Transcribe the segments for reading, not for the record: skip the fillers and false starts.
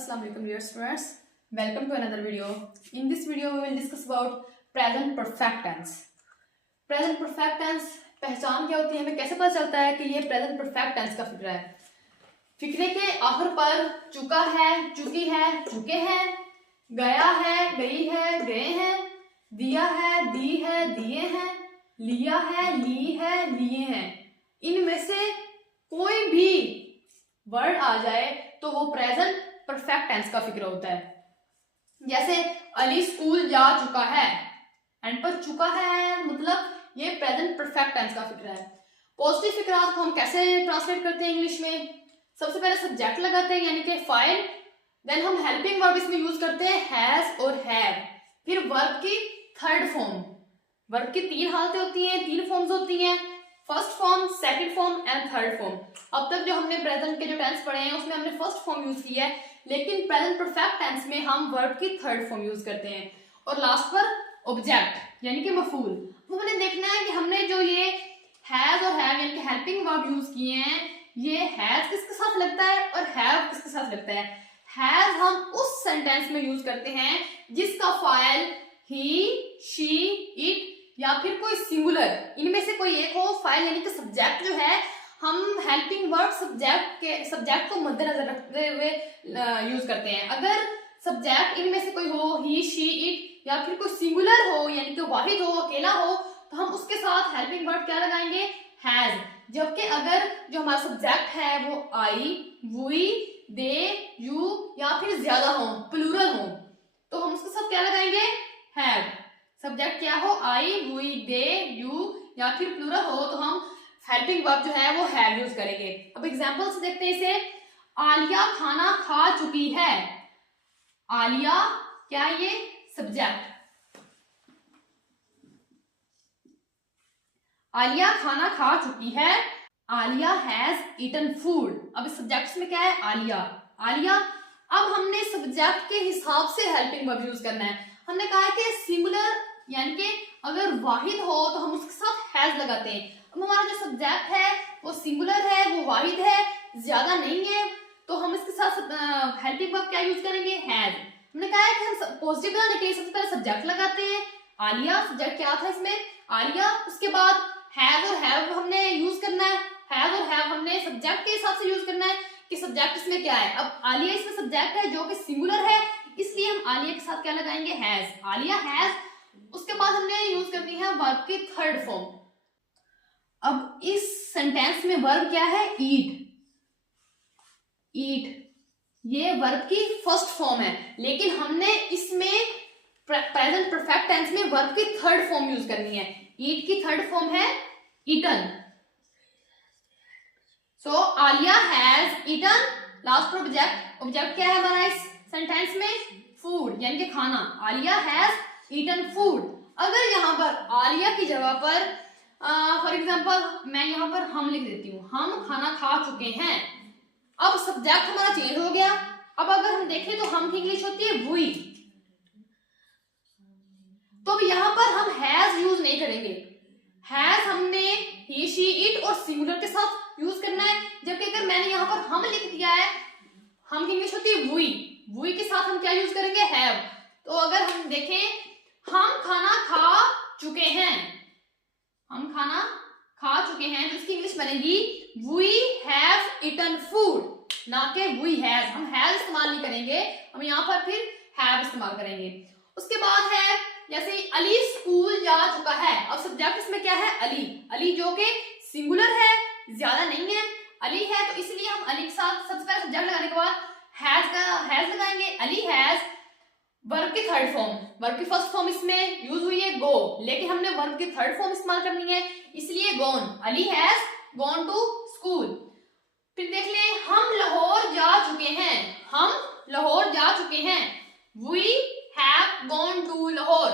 Assalamu alaikum dear students. Welcome to another video. In this video we will discuss about present perfect tense. Present perfect tense पहचान क्या होती है, हमें कैसे पता चलता है कि ये present perfect tense का फिक्रा है। फिक्रे के आखिर पर चुका है, चुकी है, चुके हैं, गया है, गई है, गए हैं, दिया है, दी है, दिए हैं, लिया है, ली है, लिए हैं, इनमें से कोई भी वर्ड आ जाए तो वो प्रेजेंट परफेक्ट टेंस का फिक्र होता है। जैसे अली स्कूल जा चुका है, एंड पर चुका है मतलब ये प्रेजेंट परफेक्ट टेंस का फिक्र है। पॉजिटिव फिक्रात को हम कैसे ट्रांसलेट करते हैं इंग्लिश में? सबसे पहले सब्जेक्ट लगाते हैं यानी कि फाइल, देन हम हेल्पिंग वर्ब इसमें यूज करते हैं हैज और हैव, फिर वर्ब की थर्ड फॉर्म। वर्ब की तीन हालतें होती हैं, तीन फॉर्म्स होती हैं, first form, second form and third form. अब तक जो हमने प्रेजेंट के जो टेंस पढ़े हैं उसमें हमने फर्स्ट फॉर्म यूज किया है, लेकिन प्रेजेंट परफेक्ट टेंस में हम वर्ब की थर्ड फॉर्म यूज करते हैं और लास्ट पर ऑब्जेक्ट यानी कि मफूल। तो हमने देखना है कि हमने जो ये हैज और हैव यानी कि हेल्पिंग वर्ब यूज किए हैं, ये हैज किसके साथ लगता है और हैव किसके साथ लगता है। हैज हम उस सेंटेंस में यूज करते हैं जिसका फाइल ही, शी, इट या फिर कोई सिंगुलर, इनमें से कोई एक हो। फाइल यानी कि सब्जेक्ट जो है, हम हेल्पिंग वर्ब सब्जेक्ट को मद्देनजर रखते हुए यूज करते हैं। अगर सब्जेक्ट इनमें से कोई हो, ही, शी, इट या फिर कोई सिंगुलर हो यानी कि वाहिद हो, अकेला हो, तो हम उसके साथ हेल्पिंग वर्ब क्या लगाएंगे? हैज। जबकि अगर जो हमारा सब्जेक्ट है वो आई, वी, दे, यू या फिर ज्यादा हो, प्लूरल हो, तो हम उसके साथ क्या लगाएंगे? हैव। सब्जेक्ट क्या हो? आई, वी, दे, यू या फिर प्लूरल हो तो हम हेल्पिंग वर्ब जो है वो हैव यूज करेंगे। अब एग्जांपल से देखते हैं इसे। आलिया खाना खा चुकी है। आलिया क्या, ये सब्जेक्ट। आलिया खाना खा चुकी है। Alia has eaten food. अब इस सब्जेक्ट में क्या है? आलिया। आलिया। अब हमने सब्जेक्ट के हिसाब से हेल्पिंग वर्ब यूज करना है। हमने कहा है कि सिंगुलर यानी कि अगर वाहिद हो तो हम उसके साथ हैज लगाते हैं। अब हमारा जो सब्जेक्ट है वो सिंगुलर है, वो वाहिद है, ज्यादा नहीं है, तो हम इसके साथ हेल्पिंग वर्ब क्या यूज करेंगे? हैज। हमने कहा है कि हम पॉजिटिव बनाने के लिए सबसे पहले सब्जेक्ट लगाते हैं। आलिया सब्जेक्ट क्या था इसमें? आलिया। उसके बाद हैज और हैव हमने यूज करना है। हैज और हैव हमने सब्जेक्ट के हिसाब से यूज करना है कि सब्जेक्ट इसमें क्या है। अब आलिया इसमें सब्जेक्ट है जो कि सिंगुलर है, इसलिए हम आलिया के साथ क्या लगाएंगे? हैज। आलिया हैज। उसके बाद हमने यूज करनी है वर्ब की थर्ड फॉर्म। अब इस सेंटेंस में वर्ब क्या है? ईट। ईट ये वर्ब की फर्स्ट फॉर्म है, लेकिन हमने इसमें प्रेजेंट परफेक्ट टेंस में वर्ब की थर्ड फॉर्म यूज करनी है। ईट की थर्ड फॉर्म है eaten. So Alia has eaten. Last पर ऑब्जेक्ट। ऑब्जेक्ट क्या है हमारा इस सेंटेंस में? फूड यानी कि खाना। Alia has eaten food. अगर यहाँ पर आलिया की जगह पर फॉर एग्जाम्पल मैं यहाँ पर हम लिख देती हूँ, हम खाना खा चुके हैं। अब सब्जेक्ट हमारा चेंज हो गया। अब अगर हम देखें तो हम की इंग्लिश होती है वी, तो अब यहाँ पर हम हैज यूज नहीं करेंगे। हैज हमने ही, शी, इट और सिंगुलर के साथ यूज करना है, जबकि अगर मैंने यहाँ पर हम लिख दिया है, हम की इंग्लिश होती है वी, वी के साथ हम क्या यूज करेंगे? हैव। तो अगर हम देखें हम खाना खा चुके हैं, हम खाना खा चुके हैं, तो इसकी इंग्लिश बनेगी वी हैव ईटन फूड, ना कि वी हैज। हम हैव इस्तेमाल नहीं करेंगे, हम यहाँ पर फिर हैव इस्तेमाल करेंगे। उसके बाद है जैसे अली स्कूल जा चुका है। अब सब्जेक्ट इसमें क्या है? अली। अली जो कि सिंगुलर है, ज्यादा नहीं है, अली है, तो इसलिए हम अली के साथ सबसे पहले सब्जेक्ट लगाने के बाद हैज लगाएंगे। अली हैज वर्ब की थर्ड फॉर्म। वर्ब की फर्स्ट फॉर्म इसमें यूज हुई है गो, लेकिन हमने वर्ब की थर्ड फॉर्म इस्तेमाल करनी है, इसलिए gone. Ali has gone to school. फिर देख ले हम लाहौर जा चुके हैं। हम लाहौर जा चुके हैं। We have gone to Lahore.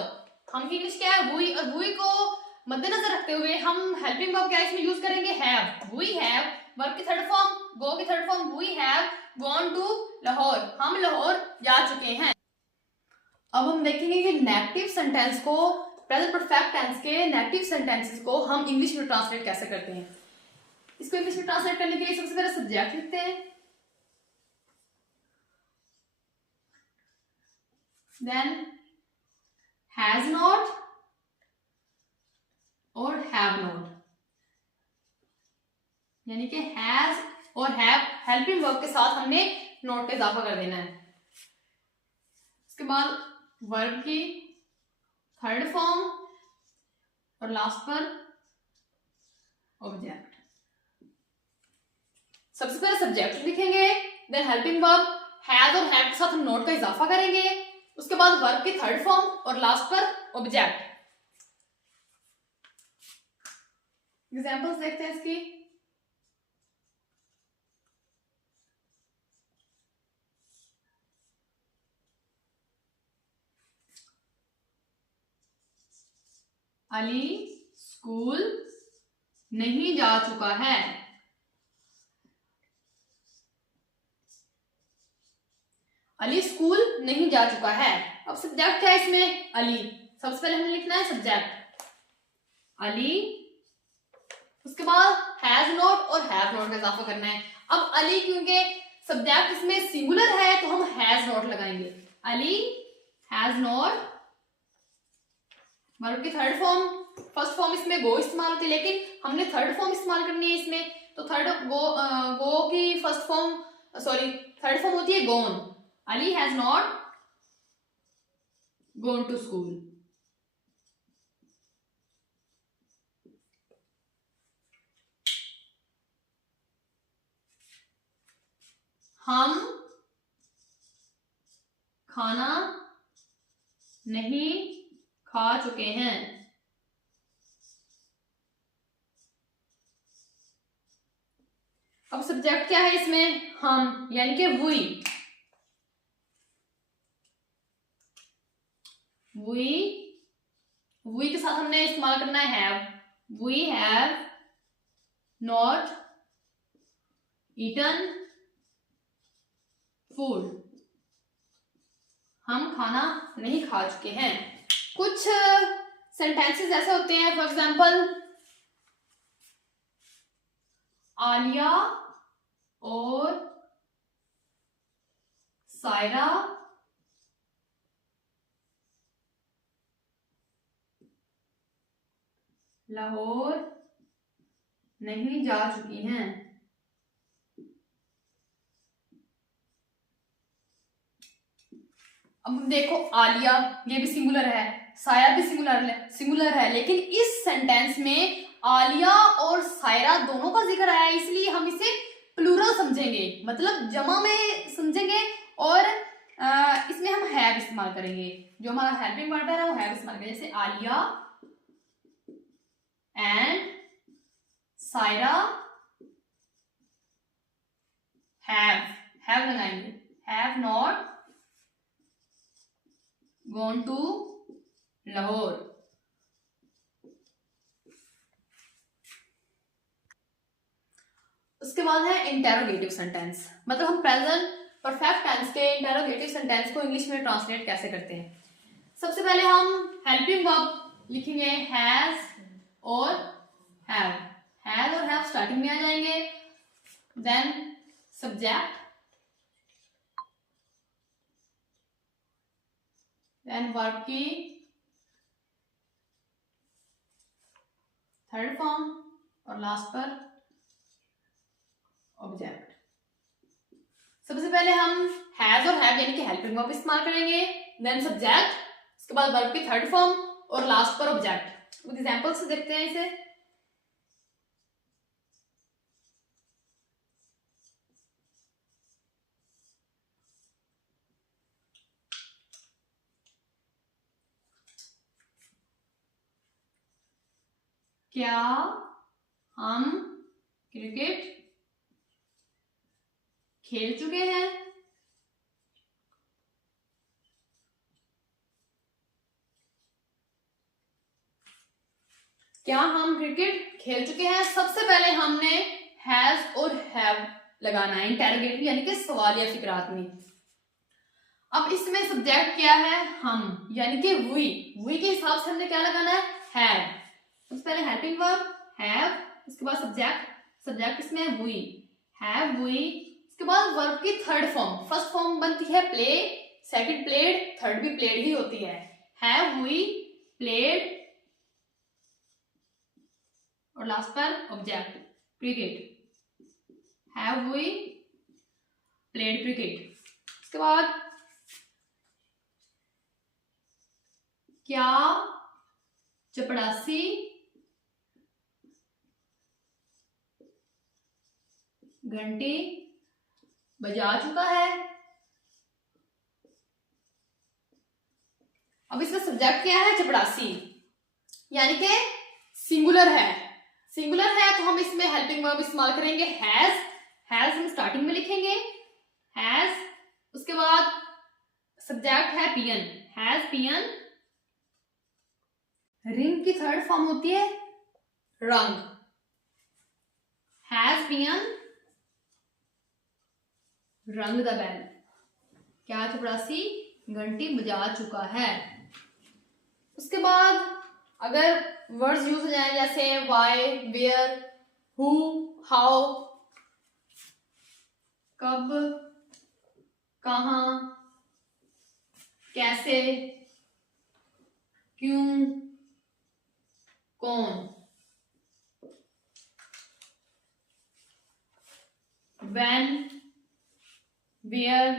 हम की इंग्लिश क्या है? वी, और वी को मद्देनजर रखते हुए हम हेल्पिंग वर्ब क्या इसमें यूज करेंगे? हैव। वी हैव वर्ब की थर्ड फॉर्म, गो की third form, we have gone to Lahore. हम लाहौर जा चुके हैं। अब हम देखेंगे कि नेगेटिव सेंटेंस को, प्रेजेंट परफेक्ट टेंस के नेगेटिव सेंटेंसेस को हम इंग्लिश में ट्रांसलेट कैसे करते हैं। इसको इंग्लिश में ट्रांसलेट करने के लिए सबसे पहले सब्जेक्ट लिखते हैं, देन हैज नॉट और हैव नॉट, यानी कि हैज और हैव हेल्पिंग वर्ब के साथ हमने नॉट का इजाफा कर देना है। उसके बाद वर्ब की थर्ड फॉर्म और लास्ट पर ऑब्जेक्ट। सबसे पहले सब्जेक्ट लिखेंगे, देन हेल्पिंग वर्ब हैज और हैव के साथ हम नॉट का इजाफा करेंगे, उसके बाद वर्ब की थर्ड फॉर्म और लास्ट पर ऑब्जेक्ट। एग्जांपल्स देखते हैं इसकी। अली स्कूल नहीं जा चुका है। अली स्कूल नहीं जा चुका है। अब सब्जेक्ट क्या है इसमें? अली। सबसे पहले हमें लिखना है सब्जेक्ट अली, उसके बाद हैज नॉट और हैव नॉट का इजाफा करना है। अब अली क्योंकि सब्जेक्ट इसमें सिंगुलर है तो हम हैज नॉट लगाएंगे। Ali has not. वर्ब की थर्ड फॉर्म, फर्स्ट फॉर्म इसमें गो इस्तेमाल होती है, लेकिन हमने थर्ड फॉर्म इस्तेमाल करनी है इसमें, तो गो की फर्स्ट फॉर्म थर्ड फॉर्म होती है gone. Ali has not gone to school. हम खाना नहीं खा चुके हैं। अब सब्जेक्ट क्या है इसमें? हम, यानी कि वी के साथ हमने इस्तेमाल करना है have. We have not eaten food. हम खाना नहीं खा चुके हैं। कुछ सेंटेंसेस ऐसे होते हैं, फॉर एग्जाम्पल आलिया और सायरा लाहौर नहीं जा चुकी हैं। अब देखो आलिया ये भी सिंगुलर है, सायरा भी सिंगुलर है, लेकिन इस सेंटेंस में आलिया और सायरा दोनों का जिक्र आया है, इसलिए हम इसे प्लूरल समझेंगे, मतलब जमा में समझेंगे, और इसमें हम हैव इस्तेमाल करेंगे। जो हमारा हेल्पिंग वर्ब है ना वो हैव इस्तेमाल करेंगे। जैसे आलिया एंड सायरा हैव लगाएंगे। Have not gone to Lahore. उसके बाद है इंटेरोगेटिव सेंटेंस, मतलब हम प्रेजेंट परफेक्ट टेंस के इंटेरोगेटिव सेंटेंस को इंग्लिश में ट्रांसलेट कैसे करते हैं। सबसे पहले हम हेल्पिंग वर्ब लिखेंगे हैज और हैव। हैज और हैव स्टार्टिंग में आ जाएंगे, देन सब्जेक्ट, देन वर्ब की थर्ड फॉर्म और लास्ट पर ऑब्जेक्ट। सबसे पहले हम हैज और हैव यानी कि हेल्पिंग वर्ब इस्तेमाल करेंगे, देन सब्जेक्ट, उसके बाद वर्ब की थर्ड फॉर्म और लास्ट पर ऑब्जेक्ट। एग्जांपल से देखते हैं इसे। क्या हम क्रिकेट खेल चुके हैं? क्या हम क्रिकेट खेल चुके हैं? सबसे पहले हमने हैज और हैव लगाना है इंटेरोगेटिव यानी कि सवालिया फिक्रात में। अब इसमें सब्जेक्ट क्या है? हम, यानी कि वी के हिसाब से हमने क्या लगाना है? हैव। सबसे पहले हेल्पिंग वर्ब हैव, उसके बाद सब्जेक्ट इसमें है वी, हैव वी। उसके बाद वर्ब की थर्ड फॉर्म, फर्स्ट फॉर्म बनती है प्ले, सेकंड प्लेड, थर्ड भी प्लेड ही होती है। हैव वी प्लेड और लास्ट पर object cricket, have we played cricket. उसके बाद क्या चपड़ासी घंटी बजा चुका है। अब इसका सब्जेक्ट क्या है? चपड़ासी, यानी कि सिंगुलर है। सिंगुलर है तो हम इसमें हेल्पिंग वर्ब इस्तेमाल करेंगे हैज। हैज हम स्टार्टिंग में लिखेंगे, हैज। उसके बाद सब्जेक्ट है पियन, हैज पियन। रिंग की थर्ड फॉर्म होती है रंग, हैज पियन रंग द बेल। क्या चपड़ासी घंटी बजा चुका है। उसके बाद अगर वर्ड्स यूज हो जाए जैसे वाई, वेयर, हु, हाउ, कब, कहाँ, कैसे, क्यों, कौन, when, where,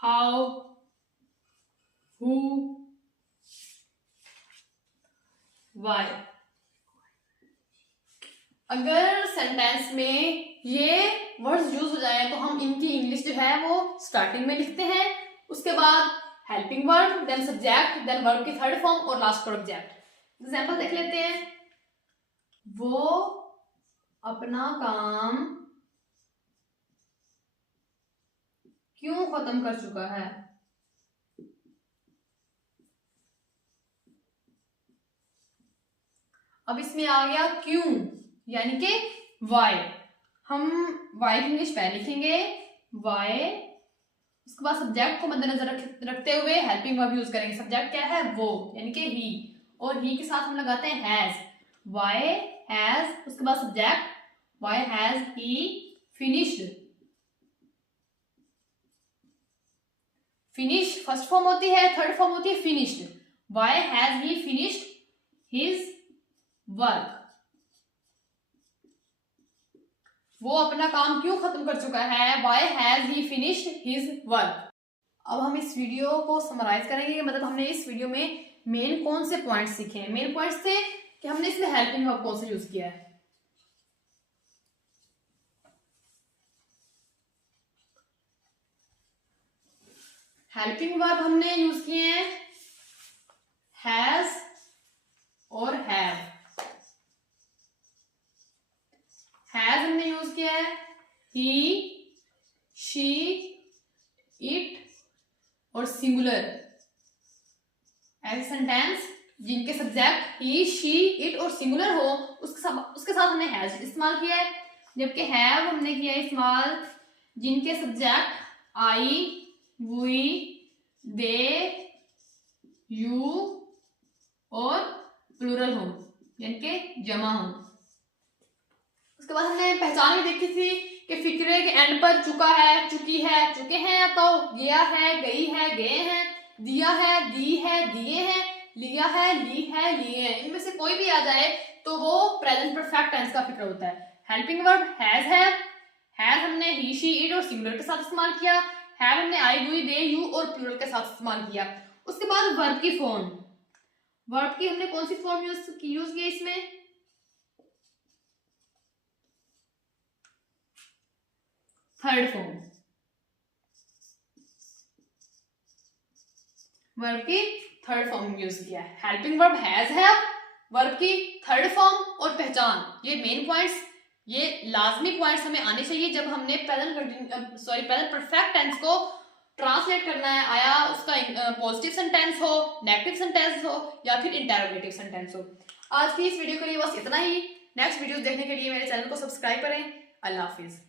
how, who, why। अगर सेंटेंस में ये वर्ड्स यूज हो जाए तो हम इनकी इंग्लिश जो है वो स्टार्टिंग में लिखते हैं, उसके बाद helping verb, then subject, then verb की थर्ड फॉर्म और लास्ट पर ऑब्जेक्ट। एग्जांपल देख लेते हैं। वो अपना काम क्यों खत्म कर चुका है। अब इसमें आ गया क्यों, यानी कि वाई। हम वाई की इंग्लिश पहले लिखेंगे वाई, उसके बाद सब्जेक्ट को मद्देनजर रखते हुए हेल्पिंग वर्ब यूज करेंगे। सब्जेक्ट क्या है? वो, यानी कि ही, और ही के साथ हम लगाते हैं हैज। वाई हैज, उसके बाद subject why has he finished. Finish first form होती है, थर्ड फॉर्म होती है finished. Why has he finished his work. वो अपना काम क्यों खत्म कर चुका है। Why has he finished his work. अब हम इस वीडियो को समराइज करेंगे, मतलब हमने इस वीडियो में मेन कौन से पॉइंट्स सीखे हैं। मेन पॉइंट्स थे कि हमने इसमें हेल्पिंग वर्ब कौन सा यूज किया है। हेल्पिंग वर्ब हमने यूज किए हैं हैज और हैव। हैज हमने यूज किया है ही, शी, इट और सिंगुलर ऐसे सेंटेंस जिनके सब्जेक्ट ही, शी, इट और सिंगुलर हो उसके साथ हमने हैज इस्तेमाल किया है। जबकि हैव हमने किया है इस्तेमाल जिनके subject I, we, they, you और प्लूरल हो, यानी कि जमा हो। उसके बाद हमने पहचान भी देखी थी कि फिक्रे के एंड पर चुका है, चुकी है, चुके हैं, तो गया है, गई है, गए हैं, दिया है, दी है, दिए हैं, लिया है, ली है, लिए हैं। इनमें से कोई भी आ जाए तो वो प्रेजेंट परफेक्ट टेंस का फिक्र होता है। हेल्पिंग वर्ब हैज हमने ही, शी, इट और सिंगुलर के साथ इस्तेमाल किया। हैव हमने आई, वी, दे, यू और प्लूरल के साथ इस्तेमाल किया। उसके बाद वर्ब की फॉर्म, वर्ब की हमने कौन सी फॉर्म यूज की इसमें? Third form. वर्ब की थर्ड फॉर्म यूज किया है। Helping verb has, have, verb की थर्ड फॉर्म और पहचान, ये मेन पॉइंट्स, ये लाजमी पॉइंट्स हमें आने चाहिए जब हमने प्रेजेंट परफेक्ट टेंस को ट्रांसलेट करना है। आया उसका पॉजिटिव सेंटेंस हो, नेगेटिव सेंटेंस हो या फिर इंटरोगेटिव सेंटेंस हो। आज की इस वीडियो के लिए बस इतना ही। नेक्स्ट वीडियो देखने के लिए मेरे चैनल को सब्सक्राइब करें। अल्लाह हाफिज।